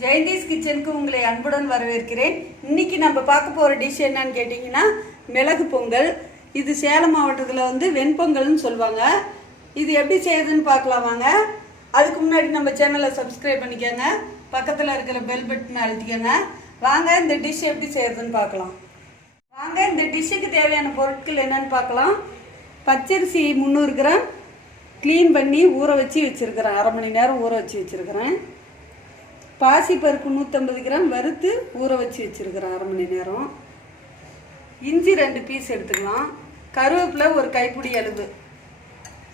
ஜெயந்திஸ் கிச்சனுக்கு உங்களை அன்புடன் வரவேற்கிறேன். இன்னைக்கு நம்ம பார்க்க போகிற டிஷ் என்னன்னு கேட்டிங்கன்னா மிளகு பொங்கல். இது சேலம் மாவட்டத்தில் வெண்பொங்கல்னு சொல்லுவாங்க. இது எப்படி செய்யுதுன்னு பார்க்கலாம் வாங்க. அதுக்கு முன்னாடி நம்ம சேனலை சப்ஸ்கிரைப் பண்ணிக்கோங்க, பக்கத்தில் இருக்கிற பெல் பட்டனை அழுத்திக்கோங்க. வாங்க இந்த டிஷ் எப்படி செய்யுதுன்னு பார்க்கலாம். வாங்க இந்த டிஷ்ஷுக்கு தேவையான பொருட்கள் என்னன்னு பார்க்கலாம். பச்சரிசி 300 கிராம் க்ளீன் பண்ணி ஊற வச்சு வச்சுருக்கிறேன். அரை மணி நேரம் ஊற வச்சு வச்சுருக்கிறேன். பாசிப்பருப்பு 150 கிராம் வறுத்து ஊற வச்சு வச்சுருக்கிறேன் அரை மணி நேரம். இஞ்சி 2 பீஸ் எடுத்துக்கலாம். கருவேப்பிலை ஒரு கைப்பிடி அளவு,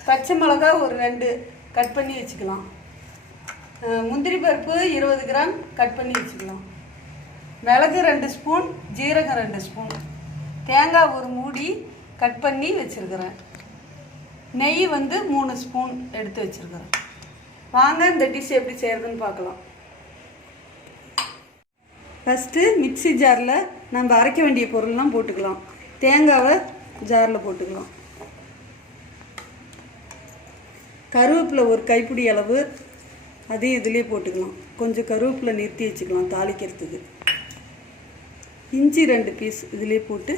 பச்சை மிளகா ஒரு 2 கட் பண்ணி வச்சுக்கலாம். முந்திரி பருப்பு 20 கிராம் கட் பண்ணி வச்சுக்கலாம். மிளகு 2 ஸ்பூன், ஜீரகம் 2 ஸ்பூன், தேங்காய் ஒரு மூடி கட் பண்ணி வச்சுருக்கிறேன். நெய் 3 ஸ்பூன் எடுத்து வச்சுருக்கிறேன். வாங்க இந்த டிஷ் எப்படி செய்கிறதுன்னு பார்க்கலாம். ஃபஸ்ட்டு மிக்ஸி ஜாரில் நம்ம அரைக்க வேண்டிய பொருள்லாம் போட்டுக்கலாம். தேங்காவை ஜாரில் போட்டுக்கலாம். கருவேப்பிலை ஒரு கைப்பிடி அளவு அதையும் இதிலே போட்டுக்கலாம். கொஞ்சம் கருவேப்பிலை நிறுத்தி வச்சுக்கலாம் தாளிக்கிறதுக்கு. இஞ்சி 2 பீஸ் இதிலே போட்டு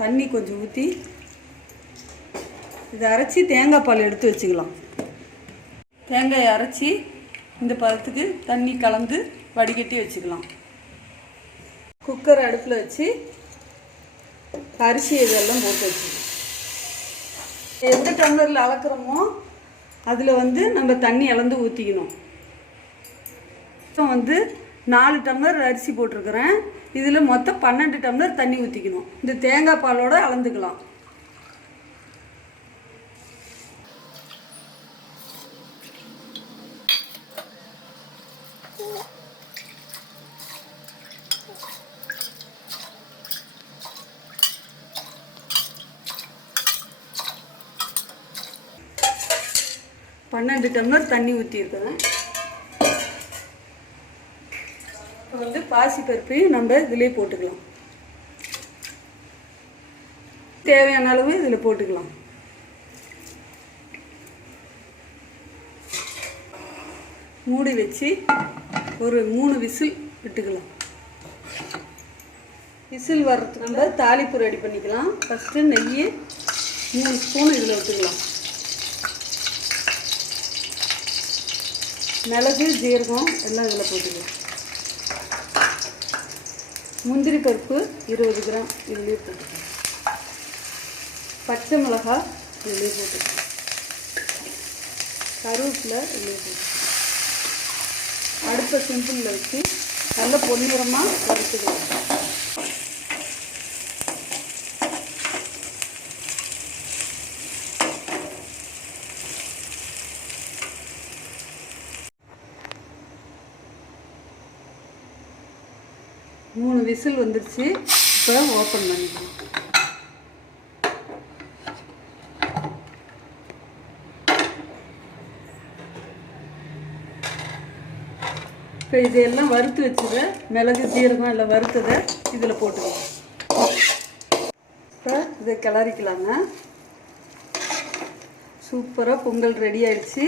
தண்ணி கொஞ்சம் ஊற்றி இதை அரைச்சி தேங்காய் பால் எடுத்து வச்சுக்கலாம். தேங்காயை அரைச்சி இந்த பதத்துக்கு தண்ணி கலந்து வடிகட்டி வச்சுக்கலாம். குக்கர் அடுப்பில் வச்சு அரிசி இதெல்லாம் போட்டு வச்சுக்கலாம். எந்த டம்ளரில் அளக்குறோமோ அதில் நம்ம தண்ணி அளந்து ஊற்றிக்கணும். 4 டம்ளர் அரிசி போட்டிருக்கிறேன். இதில் மொத்தம் 12 டம்ளர் தண்ணி ஊற்றிக்கணும். இந்த தேங்காய் பாலோடு அளந்துக்கலாம். பன்னெண்டு டம்ளர் தண்ணி ஊற்றிருக்கிறேன். இப்போ பாசி பருப்பையும் நம்ம இதிலே போட்டுக்கலாம். தேவையான அளவு இதில் போட்டுக்கலாம். மூடி வச்சு ஒரு 3 விசில் விட்டுக்கலாம். விசில் வர்றதுக்கு நம்ம தாளிப்பு ரெடி பண்ணிக்கலாம். ஃபஸ்ட்டு நெய் 3 ஸ்பூன் இதில் விட்டுக்கலாம். மிளகு ஜீரகம் எல்லாம் இதில் போட்டுக்கலாம். முந்திரி பருப்பு 20 கிராம் இதிலே போட்டுக்கலாம். பச்சை மிளகாய் இதிலே போட்டுக்கலாம். கருவேப்பிலை இதிலே போட்டுக்கலாம். அடுப்பை சிம்பிளில் வச்சு நல்ல பொன்னிறமாக வறுத்துக்கலாம். மூணு விசில் வந்துடுச்சு. இப்போ ஓப்பன் பண்ணிக்கலாம். இப்போ இதெல்லாம் வறுத்து வச்சதை மிளகு ஜீரகம் எல்லாம் வறுத்ததை இதில் போட்டுக்கலாம். இப்போ இதை கிளறிக்கலாங்க. சூப்பராக பொங்கல் ரெடி ஆயிடுச்சு.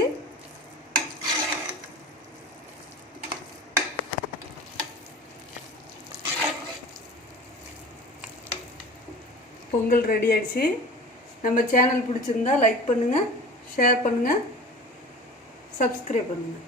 பொங்கல் ரெடி ஆயிடுச்சு. நம்ம சேனல் பிடிச்சிருந்தா லைக் பண்ணுங்கள், ஷேர் பண்ணுங்கள், சப்ஸ்கிரைப் பண்ணுங்கள்.